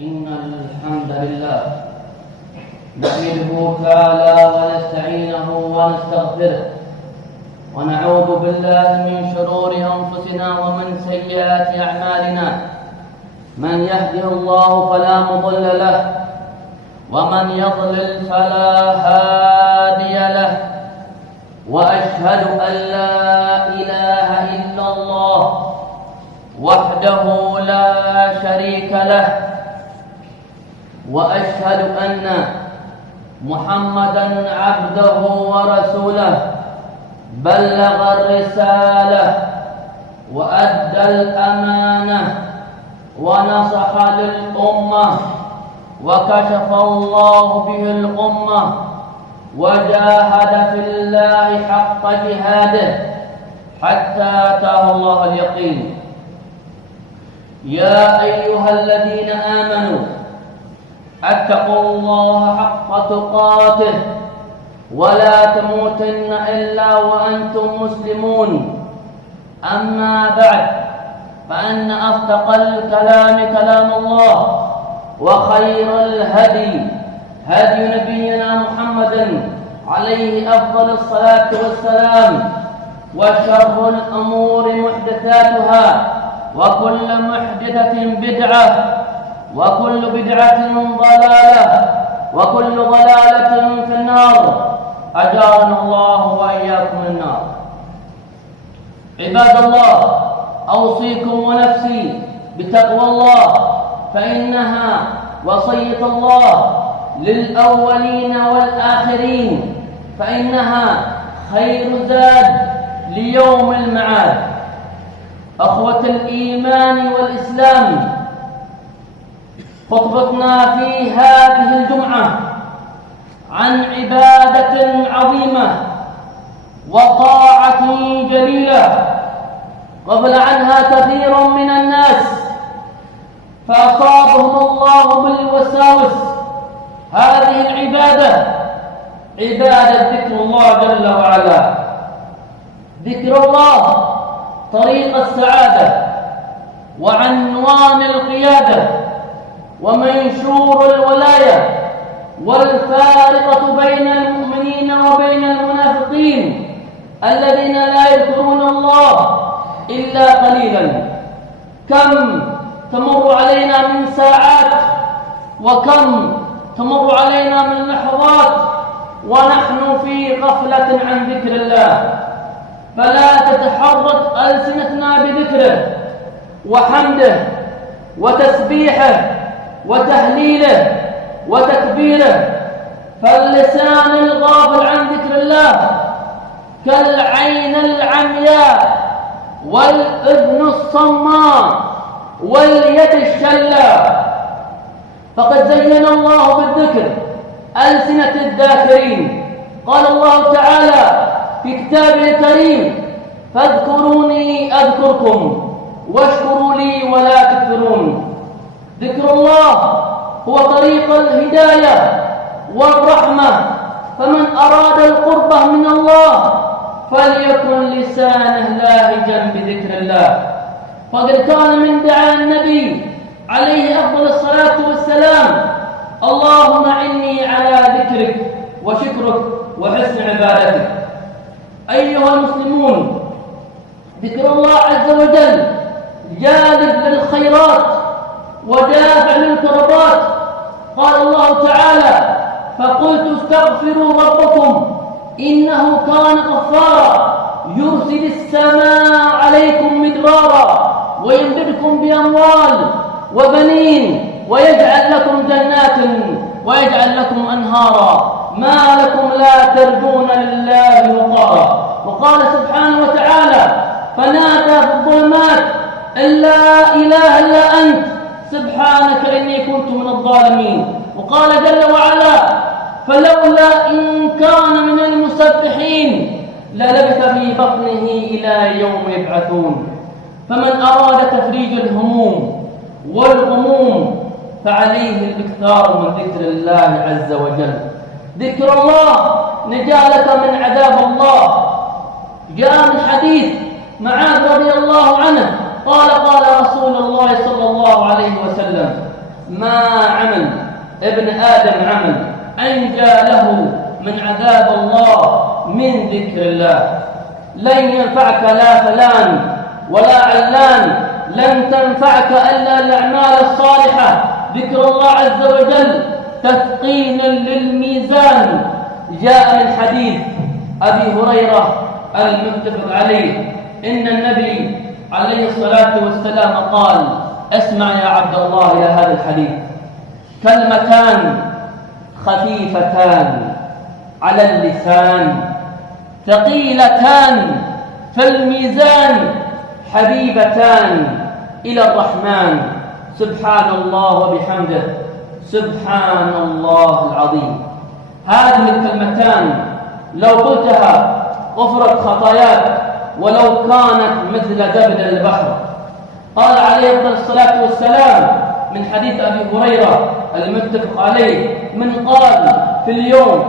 إن الحمد لله نحمده تعالى ونستعينه ونستغفره ونعوذ بالله من شرور أنفسنا ومن سيئات أعمالنا. من يهده الله فلا مضل له ومن يضلل فلا هادي له، وأشهد أن لا إله إلا الله وحده لا شريك له، وأشهد أن محمدًا عبده ورسوله بلغ الرسالة وأدى الأمانة ونصح للأمة وكشف الله به الغمة وجاهد في الله حق جهاده حتى أتاه الله اليقين. يا أيها الذين آمنوا اتقوا الله حق تقاته ولا تموتن إلا وأنتم مسلمون. أما بعد، فإن أصدق الكلام كلام الله، وخير الهدي هدي نبينا محمد عليه أفضل الصلاة والسلام، وشر الأمور محدثاتها، وكل محدثة بدعة، وكل بدعة ضلالة، وكل ضلالة في النار. أجارنا الله وإياكم النار. عباد الله، أوصيكم ونفسي بتقوى الله، فإنها وصية الله للأولين والآخرين، فإنها خير زاد ليوم المعاد. أخوة الإيمان والإسلام، خطبتنا في هذه الجمعة عن عبادة عظيمة وطاعة جليلة قبل عنها كثير من الناس، فأصابهم الله بالوساوس. هذه العبادة عبادة ذكر الله جل وعلا. ذكر الله طريق السعادة وعنوان القيادة ومنشور الولاية، والفارقة بين المؤمنين وبين المنافقين الذين لا يذكرون الله إلا قليلا. كم تمر علينا من ساعات، وكم تمر علينا من لحظات ونحن في غفلة عن ذكر الله. فلا تتحرك ألسنتنا بذكره وحمده وتسبيحه وتهليله وتكبيره، فاللسان الغافل عن ذكر الله كالعين العمياء والأذن الصماء واليد الشلاء. فقد زين الله بالذكر ألسنة الذاكرين. قال الله تعالى في كتابه الكريم: فاذكروني أذكركم واشكروا لي ولا تكفرون. ذكر الله هو طريق الهداية والرحمة، فمن أراد القربة من الله فليكن لسانه لاهجا بذكر الله. فقد كان من دعاء النبي عليه أفضل الصلاة والسلام: اللهم إني على ذكرك وشكرك وحسن عبادتك. أيها المسلمون، ذكر الله عز وجل جالب للخيرات ودافع للكربات. قال الله تعالى: فقلت استغفروا ربكم إنه كان غفارا يرسل السماء عليكم مدرارا ويمددكم بأموال وبنين ويجعل لكم جنات ويجعل لكم أنهارا ما لكم لا ترجون لله وقارا. وقال سبحانه وتعالى: فنادى في الظلمات أن لا إله إلا أنت سبحانك إني كنت من الظالمين. وقال جل وعلا: فلولا إن كان من المسبحين للبث في بطنه إلى يوم يبعثون. فمن أراد تفريج الهموم والغموم فعليه الاكثار من ذكر الله عز وجل. ذكر الله نجالة من عذاب الله. جاء من حديث معاذ رضي الله عنه قال: قال رسول الله صلى الله عليه وسلم: ما ابن آدم عمل أنجى له من عذاب الله من ذكر الله. لن ينفعك لا فلان ولا علان، لن تنفعك إلا الأعمال الصالحة. ذكر الله عز وجل تثقيل للميزان. جاء من حديث أبي هريرة المتفق عليه إن النبي عليه الصلاة والسلام قال: اسمع يا عبد الله إلى هذا الحديث: كلمتان خفيفتان على اللسان ثقيلتان في الميزان حبيبتان إلى الرحمن، سبحان الله وبحمده، سبحان الله العظيم. هذه الكلمتان لو قلتها غفرت خطاياك ولو كانت مثل زبد البحر. قال عليه الصلاة والسلام من حديث أبي هريرة المتفق عليه: من قال في اليوم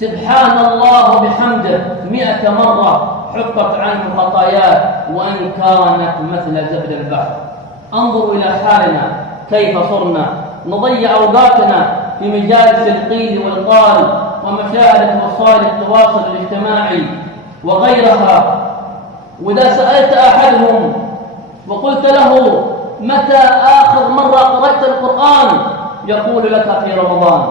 سبحان الله وبحمده 100 مرة حطت عنه خطاياه وأن كانت مثل زبد البحر. انظروا إلى حالنا كيف صرنا نضيع أوقاتنا في مجالس القيل والقال ومشاهدة وسائل التواصل الاجتماعي وغيرها. وإذا سألت أحدهم وقلت له: متى آخر مرة قرأت القرآن؟ يقول لك: في رمضان.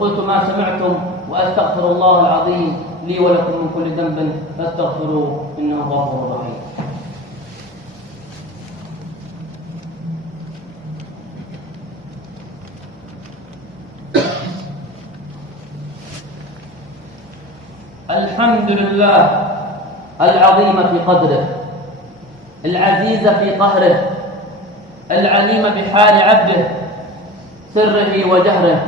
قلت: ما سمعتم، وأستغفر الله العظيم لي ولكم من كل ذنب فاستغفروه إنه غفور رحيم. الحمد لله العظيم في قدره، العزيز في قهره، العليم بحال عبده سره وجهره،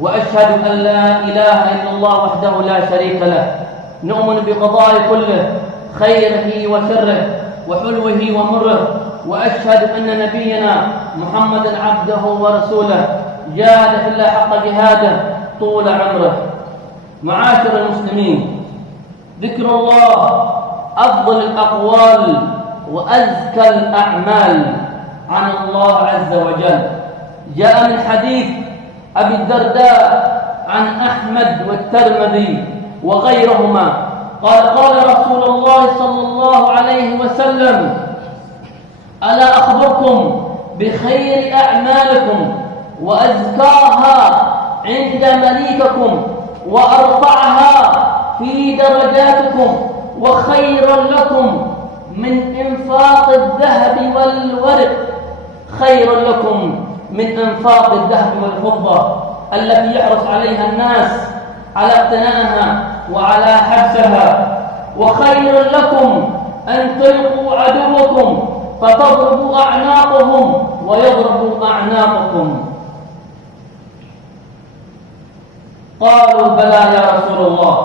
وأشهد أن لا إله إلا الله وحده لا شريك له. نؤمن بقضاء كله، خيره وشره، وحلوه ومره، وأشهد أن نبينا محمدا عبده ورسوله جاهد في الله حق جهاده طول عمره. معاشر المسلمين، ذكر الله أفضل الأقوال وأزكى الأعمال عن الله عز وجل. جاء من حديث أبي الدرداء عن أحمد والترمذي وغيرهما قال: قال رسول الله صلى الله عليه وسلم: ألا أخبركم بخير أعمالكم وأزكاها عند مليككم وأرفعها في درجاتكم وخير لكم من إنفاق الذهب والورق، خير لكم من إنفاق الذهب والفضة التي يحرص عليها الناس على اقتنائها وعلى حبسها، وخير لكم أن تلقوا عدوكم فتضربوا أعناقهم ويضربوا أعناقكم. قالوا: بلى يا رسول الله.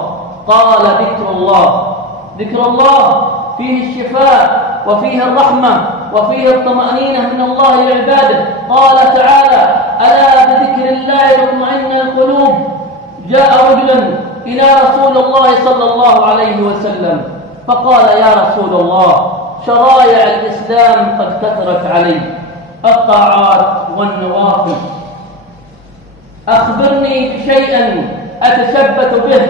قال: ذكر الله. ذكر الله فيه الشفاء وفيه الرحمة وفيه الطمأنينة من الله لعباده. قال تعالى: ألا بذكر الله تطمئن القلوب. جاء رجل إلى رسول الله صلى الله عليه وسلم فقال: يا رسول الله، شرائع الإسلام قد كثرت علي، الطاعات والنوافل، أخبرني بشيء أتثبت به.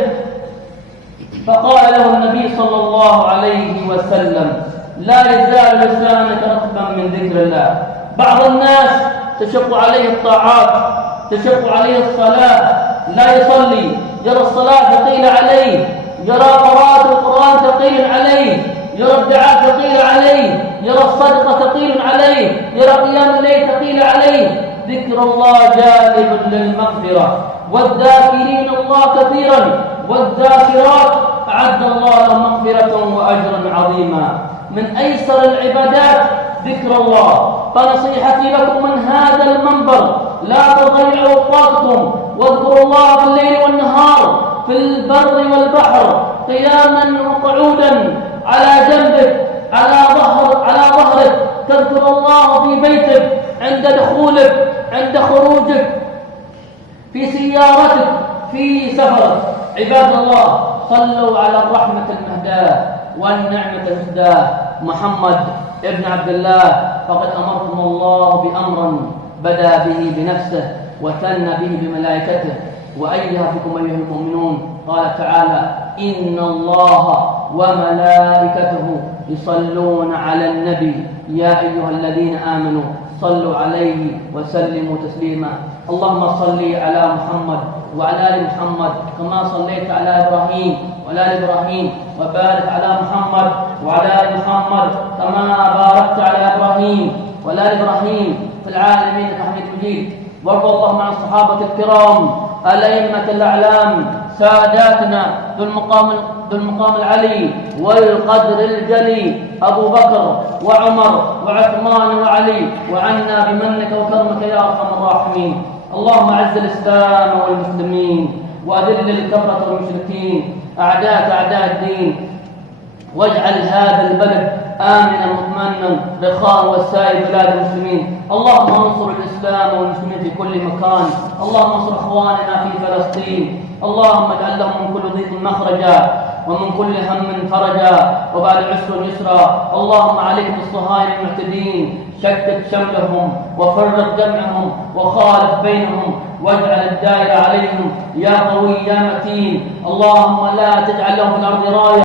فقال له النبي صلى الله عليه وسلم: لا يزال لسانك رطبا من ذكر الله. بعض الناس تشق عليه الطاعات، تشق عليه الصلاة، لا يصلي، يرى الصلاة ثقيل عليه، يرى قراءة القرآن ثقيل عليه، يرى الدعاء ثقيل عليه، يرى الصدقة ثقيل عليه، يرى قيام الليل ثقيل عليه. ذكر الله جالب للمغفرة، والذاكرين الله كثيرا والذاكرات أعد الله لهم مغفرة وأجرا عظيما. من أيسر العبادات ذكر الله. فنصيحتي لكم من هذا المنبر: لا تضيعوا أوقاتكم، واذكروا الله في الليل والنهار، في البر والبحر، قياما وقعودا، على جنبك، على ظهرك، تذكر الله في بيتك، عند دخولك، عند خروجك، في سيارتك، في سفرك. عباد الله، صلوا على الرحمة المهداة والنعمة المهداة محمد ابن عبد الله، فقد أمركم الله بأمر بدأ به بنفسه وثنى به بملائكته وأيها بكم أيها المؤمنون. قال تعالى: إن الله وملائكته يصلون على النبي يا أيها الذين آمنوا صلوا عليه وسلموا تسليما. اللهم صل على محمد وعلى آل محمد كما صليت على إبراهيم وعلى آل إبراهيم، وبارك على محمد وعلى آل محمد كما باركت على إبراهيم وعلى آل إبراهيم في العالمين إنك حميد مجيد. وارض اللهم عن الصحابة الكرام الأئمة الأعلام ساداتنا ذو المقام العلي والقدر الجلي أبو بكر وعمر وعثمان وعلي، وعنا بمنك وكرمك يا أرحم الراحمين. اللهم أعز الإسلام والمسلمين وأذل الكفرة والمشركين أعداءك أعداء الدين، واجعل هذا البلد آمنا مطمئنا رخاء وسائر بلاد المسلمين. اللهم انصر الإسلام والمسلمين في كل مكان. اللهم انصر إخواننا في فلسطين. اللهم اجعل لهم من كل ضيق مخرجا ومن كل هم فرجا وبعد عسر يسرا. اللهم عليك بالصهاينة المعتدين، شتت شملهم وفرق جمعهم وخالف بينهم واجعل الدائرة عليهم يا قوي يا متين. اللهم لا تجعل لهم في الأرض راية